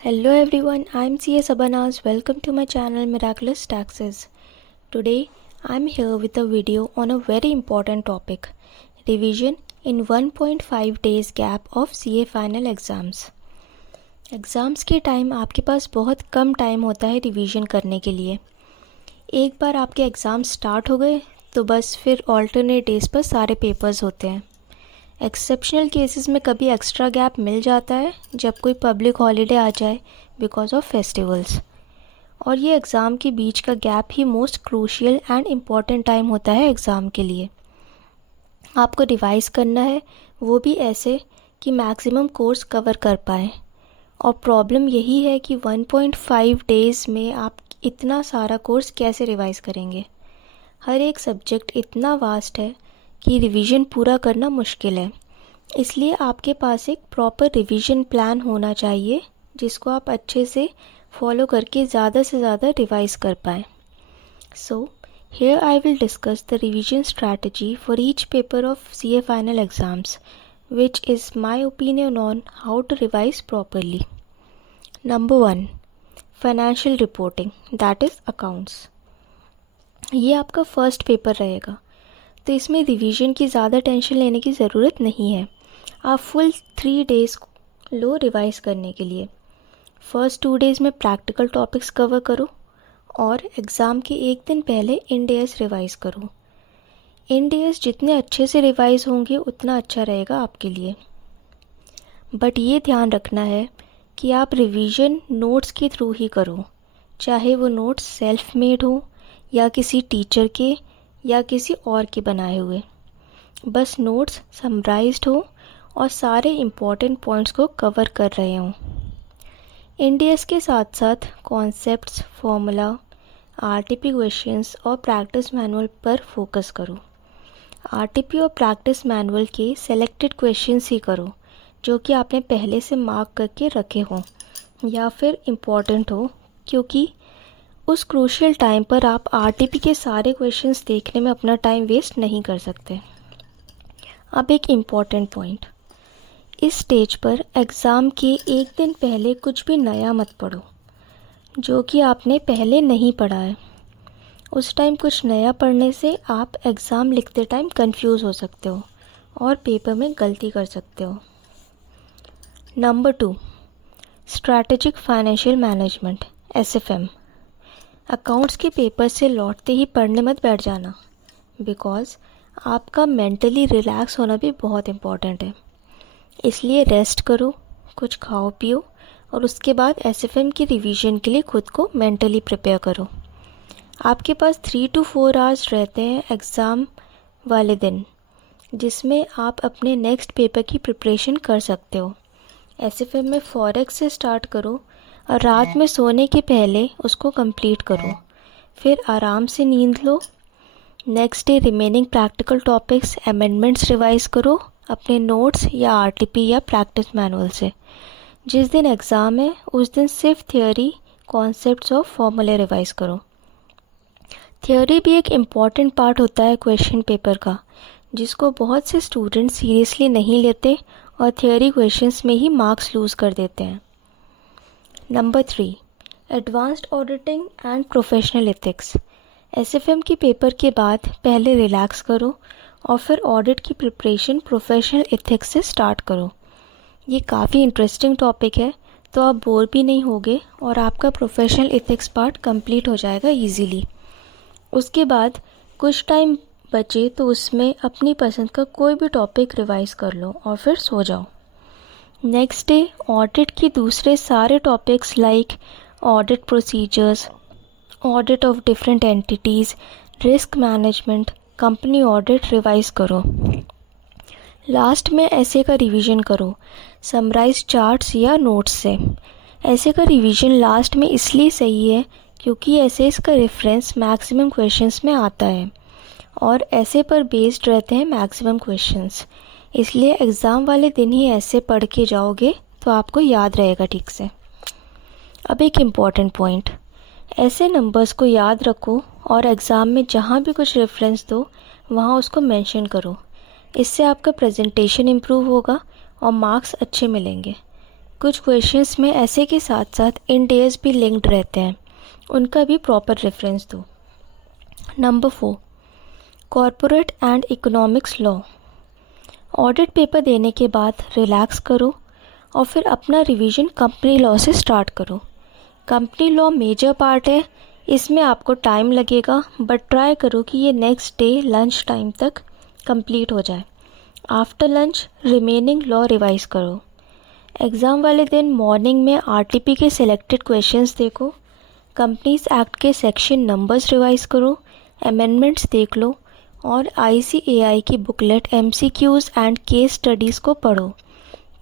Hello everyone, I'm CA Sabanaz. Welcome to my channel Miraculous Taxes. Today I'm here with a video on a very important topic, revision in 1.5 days gap of CA final exams. Exams के time आपके पास बहुत कम time होता है revision करने के लिए। एक बार आपके एग्ज़ाम स्टार्ट हो गए तो बस फिर ऑल्टरनेट डेज पर सारे पेपर्स होते हैं। एक्सेप्शनल केसेस में कभी एक्स्ट्रा गैप मिल जाता है जब कोई पब्लिक हॉलीडे आ जाए बिकॉज ऑफ फेस्टिवल्स, और ये एग्ज़ाम के बीच का gap he most crucial and important time होता है एग्ज़ाम के लिए। आपको रिवाइज करना है, वो भी ऐसे कि मैक्सिमम कोर्स कवर कर पाए। और प्रॉब्लम यही है कि 1.5 डेज़ में आप इतना सारा कोर्स कैसे रिवाइज करेंगे। हर एक सब्जेक्ट इतना वास्ट है कि रिवीजन पूरा करना मुश्किल है। इसलिए आपके पास एक प्रॉपर रिवीजन प्लान होना चाहिए जिसको आप अच्छे से फॉलो करके ज़्यादा से ज़्यादा रिवाइज कर पाएँ। So here I will discuss the revision strategy for each paper of CA final exams which is my opinion on how to revise properly. Number 1. Financial reporting, that is accounts. ये आपका first paper रहेगा, तो इसमें revision की ज़्यादा tension लेने की ज़रूरत नहीं है। आप फुल 3 डेज़ लो रिवाइज करने के लिए। फर्स्ट 2 डेज़ में प्रैक्टिकल टॉपिक्स कवर करो और एग्ज़ाम के एक दिन पहले इंडेस रिवाइज करो। इंडेस जितने अच्छे से रिवाइज होंगे उतना अच्छा रहेगा आपके लिए। बट ये ध्यान रखना है कि आप रिवीजन नोट्स के थ्रू ही करो, चाहे वो नोट्स सेल्फ मेड हो या किसी टीचर के या किसी और के बनाए हुए। बस नोट्स समराइज्ड हो और सारे इम्पॉर्टेंट पॉइंट्स को कवर कर रहे हों। इंडेस के साथ साथ कॉन्सेप्ट्स, फॉर्मूला, RTP क्वेश्चंस और प्रैक्टिस मैनुअल पर फोकस करो। RTP और प्रैक्टिस मैनुअल के सेलेक्टेड क्वेश्चंस ही करो जो कि आपने पहले से मार्क करके रखे हों या फिर इम्पॉर्टेंट हो, क्योंकि उस क्रूशियल टाइम पर आप RTP के सारे क्वेश्चंस देखने में अपना टाइम वेस्ट नहीं कर सकते। अब एक इम्पॉर्टेंट पॉइंट, इस स्टेज पर एग्ज़ाम के एक दिन पहले कुछ भी नया मत पढ़ो जो कि आपने पहले नहीं पढ़ा है। उस टाइम कुछ नया पढ़ने से आप एग्ज़ाम लिखते टाइम कंफ्यूज हो सकते हो और पेपर में गलती कर सकते हो। Number 2. Strategic financial management SFM। Accounts के पेपर से लौटते ही पढ़ने मत बैठ जाना, बिकॉज़ आपका मेंटली रिलैक्स होना भी बहुत इम्पॉर्टेंट है। इसलिए रेस्ट करो, कुछ खाओ पियो और उसके बाद SFM की रिवीजन के लिए खुद को मेंटली प्रिपेयर करो। आपके पास 3 to 4 आवर्स रहते हैं एग्ज़ाम वाले दिन, जिसमें आप अपने नेक्स्ट पेपर की प्रिपरेशन कर सकते हो। SFM में फॉरेक्स से स्टार्ट करो और रात में सोने के पहले उसको कंप्लीट करो। फिर आराम से नींद लो। Next day remaining practical topics, amendments revise करो अपने नोट्स या RTP या प्रैक्टिस मैनुअल से। जिस दिन एग्ज़ाम है उस दिन सिर्फ थियोरी, कॉन्सेप्ट्स और फॉर्मूले रिवाइज करो। थियोरी भी एक इम्पॉर्टेंट पार्ट होता है क्वेश्चन पेपर का, जिसको बहुत से स्टूडेंट सीरियसली नहीं लेते और थियोरी क्वेश्चंस में ही मार्क्स लूज़ कर देते हैं। Number 3. Advanced auditing and professional ethics. SFM के पेपर के बाद पहले रिलैक्स करो और फिर ऑडिट की प्रिपरेशन प्रोफेशनल एथिक्स से स्टार्ट करो। ये काफ़ी इंटरेस्टिंग टॉपिक है, तो आप बोर भी नहीं होगे और आपका प्रोफेशनल एथिक्स पार्ट कंप्लीट हो जाएगा ईजीली। उसके बाद कुछ टाइम बचे तो उसमें अपनी पसंद का कोई भी टॉपिक रिवाइज कर लो और फिर सो जाओ। नेक्स्ट डे ऑडिट की दूसरे सारे topics like audit procedures, audit of different entities, risk management, company audit revise करो। लास्ट में ऐसे का रिवीजन करो समराइज चार्ट्स या नोट्स से। ऐसे का रिवीजन लास्ट में इसलिए सही है क्योंकि ऐसे इसका रेफरेंस मैक्सिमम क्वेश्चंस में आता है और ऐसे पर बेस्ड रहते हैं मैक्सिमम क्वेश्चंस। इसलिए एग्ज़ाम वाले दिन ही ऐसे पढ़ के जाओगे तो आपको याद रहेगा ठीक से। अब एक इम्पॉर्टेंट पॉइंट, ऐसे नंबर्स को याद रखो और एग्ज़ाम में जहाँ भी कुछ रेफरेंस दो वहाँ उसको मेंशन करो। इससे आपका प्रेजेंटेशन इम्प्रूव होगा और मार्क्स अच्छे मिलेंगे। कुछ क्वेश्चंस में ऐसे के साथ साथ इंड एयर्स भी लिंक्ड रहते हैं, उनका भी प्रॉपर रेफरेंस दो। Number 4, corporate and economics law. Audit paper देने के बाद रिलैक्स करो और फिर अपना रिवीजन कंपनी लॉ से स्टार्ट करो। कंपनी लॉ मेजर पार्ट है, इसमें आपको टाइम लगेगा, बट ट्राई करो कि ये नेक्स्ट डे लंच टाइम तक कंप्लीट हो जाए। After lunch remaining law revise करो। एग्ज़ाम वाले दिन मॉर्निंग में आरटीपी के सिलेक्टेड क्वेश्चंस देखो, कंपनीज एक्ट के सेक्शन नंबर्स रिवाइज करो, अमेंडमेंट्स देख लो और ICAI की booklet MCQs and case studies को पढ़ो।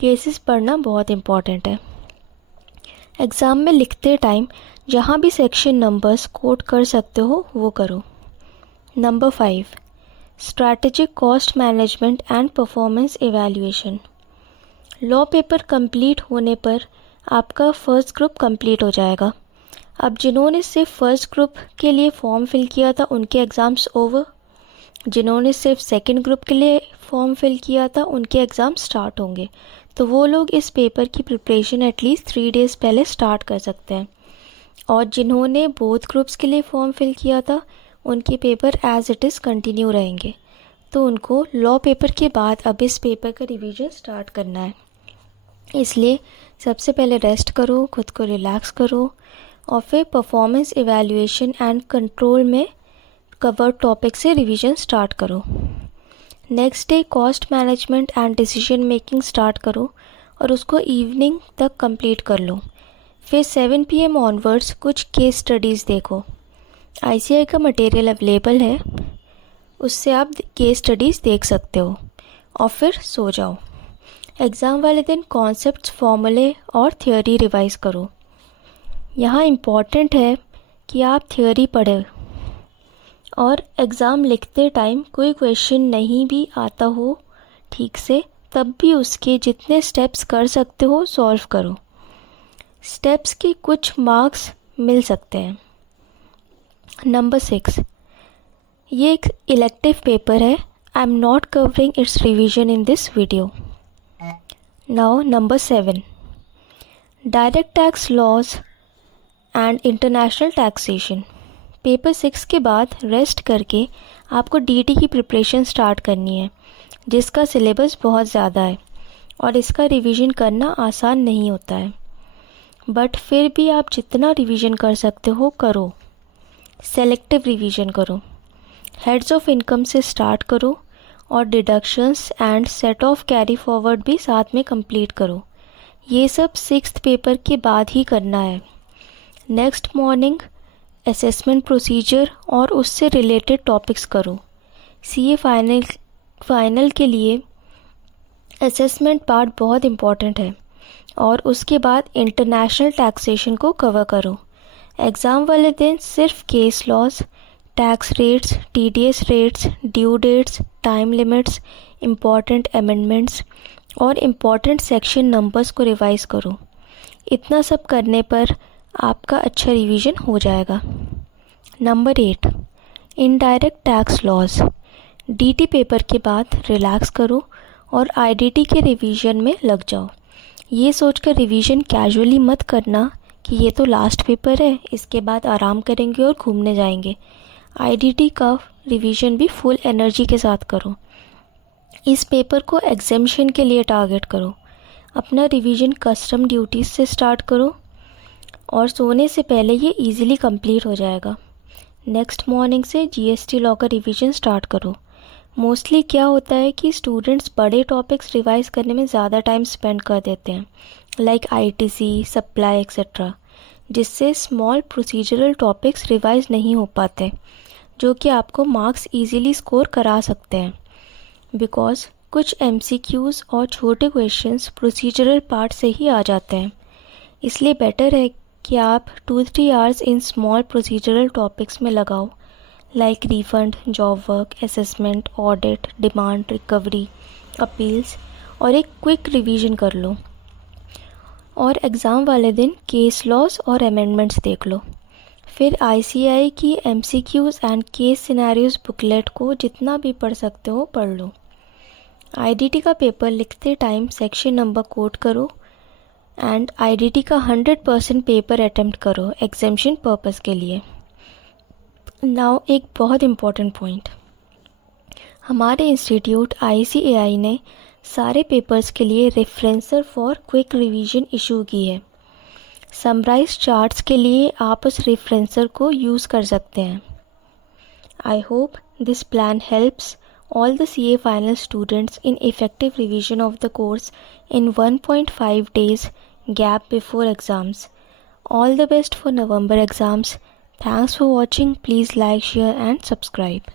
केसेस पढ़ना बहुत इम्पॉर्टेंट है। एग्ज़ाम में लिखते टाइम जहाँ भी सेक्शन नंबर्स कोट कर सकते हो वो करो। Number 5, strategic cost management and performance evaluation. Law paper complete होने पर आपका फर्स्ट ग्रुप कंप्लीट हो जाएगा। अब जिन्होंने सिर्फ फर्स्ट ग्रुप के लिए फॉर्म फिल किया था उनके एग्ज़ाम्स ओवर, जिन्होंने सिर्फ सेकंड ग्रुप के लिए फॉर्म फिल किया था उनके एग्ज़ाम स्टार्ट होंगे, तो वो लोग इस पेपर की प्रिपरेशन एटलीस्ट 3 डेज़ पहले स्टार्ट कर सकते हैं। और जिन्होंने बोथ ग्रुप्स के लिए फॉर्म फिल किया था उनके paper as it is continue रहेंगे, तो उनको लॉ पेपर के बाद अब इस पेपर का रिवीजन स्टार्ट करना है। इसलिए सबसे पहले रेस्ट करो, खुद को रिलैक्स करो और फिर परफॉर्मेंस इवैल्यूएशन एंड कंट्रोल में कवर्ड टॉपिक से रिवीजन स्टार्ट करो। Next day cost management and decision making start करो और उसको इवनिंग तक कंप्लीट कर लो। फिर 7 PM ऑनवर्ड्स कुछ केस स्टडीज़ देखो। ICAI का मटेरियल अवेलेबल है, उससे आप केस स्टडीज़ देख सकते हो और फिर सो जाओ। एग्ज़ाम वाले दिन कॉन्सेप्ट्स, फॉर्मूले और थियोरी रिवाइज करो। यहाँ इम्पॉर्टेंट है कि आप थियोरी पढ़ें और एग्ज़ाम लिखते टाइम कोई क्वेश्चन नहीं भी आता हो ठीक से, तब भी उसके जितने स्टेप्स कर सकते हो सॉल्व करो। स्टेप्स के कुछ मार्क्स मिल सकते हैं। नंबर 6, ये एक इलेक्टिव पेपर है। I am not covering its revision in this video. Now number 7, direct tax laws and international taxation. Paper 6 के बाद रेस्ट करके आपको DT की प्रिपरेशन स्टार्ट करनी है, जिसका सिलेबस बहुत ज़्यादा है और इसका रिवीजन करना आसान नहीं होता है, बट फिर भी आप जितना रिवीजन कर सकते हो करो। सेलेक्टिव रिवीजन करो, हेड्स ऑफ इनकम से स्टार्ट करो और deductions and set of carry forward भी साथ में कंप्लीट करो। ये सब 6th पेपर के बाद ही करना है। नेक्स्ट मॉर्निंग असेसमेंट प्रोसीजर और उससे रिलेटेड टॉपिक्स करो। CA फाइनल के लिए असेसमेंट पार्ट बहुत इम्पॉर्टेंट है और उसके बाद इंटरनेशनल टैक्सेशन को कवर करो। एग्ज़ाम वाले दिन सिर्फ case laws, tax rates, TDS rates, due dates, time limits, important amendments और इम्पॉर्टेंट सेक्शन नंबर्स को रिवाइज करो। इतना सब करने पर आपका अच्छा रिवीजन हो जाएगा। Number 8, indirect tax laws. DT paper के बाद रिलैक्स करो और IDT के रिवीजन में लग जाओ। ये सोचकर रिवीजन कैजुअली मत करना कि ये तो लास्ट पेपर है, इसके बाद आराम करेंगे और घूमने जाएंगे। IDT का रिवीजन भी फुल एनर्जी के साथ करो। इस पेपर को एग्जामिशन के लिए टारगेट करो। अपना रिवीजन कस्टम ड्यूटीज़ से स्टार्ट करो और सोने से पहले ये इजीली कंप्लीट हो जाएगा। नेक्स्ट मॉर्निंग से GST लॉ का रिवीजन स्टार्ट करो। मोस्टली क्या होता है कि स्टूडेंट्स बड़े टॉपिक्स रिवाइज करने में ज़्यादा टाइम स्पेंड कर देते हैं, लाइक ITC, सप्लाई एक्सेट्रा, जिससे स्मॉल प्रोसीजरल टॉपिक्स रिवाइज नहीं हो पाते, जो कि आपको मार्क्स इजीली स्कोर करा सकते हैं, बिकॉज कुछ MCQs और छोटे क्वेश्चंस प्रोसीजरल पार्ट से ही आ जाते हैं। इसलिए बेटर है कि आप 2-3 hours in small procedural topics में लगाओ, like refund, job work, assessment, audit, demand, recovery, appeals, और एक क्विक रिवीजन कर लो। और एग्ज़ाम वाले दिन केस लॉस और अमेंडमेंट्स देख लो। फिर ICAI की MCQs and case scenarios booklet को जितना भी पढ़ सकते हो पढ़ लो। IDT का पेपर लिखते टाइम सेक्शन नंबर कोट करो एंड आईडीटी का 100% पेपर अटेम्प्ट करो एग्जामिशन पर्पस के लिए। नाउ एक बहुत इम्पॉर्टेंट पॉइंट, हमारे इंस्टीट्यूट ICAI ने सारे पेपर्स के लिए रेफरेंसर फॉर क्विक रिवीजन इशू की है। समराइज चार्ट्स के लिए आप उस रेफरेंसर को यूज़ कर सकते हैं। I hope this plan helps all the CA final students in effective revision of the course in 1.5 days gap before exams. All the best for November exams. Thanks for watching. Please like, share and subscribe.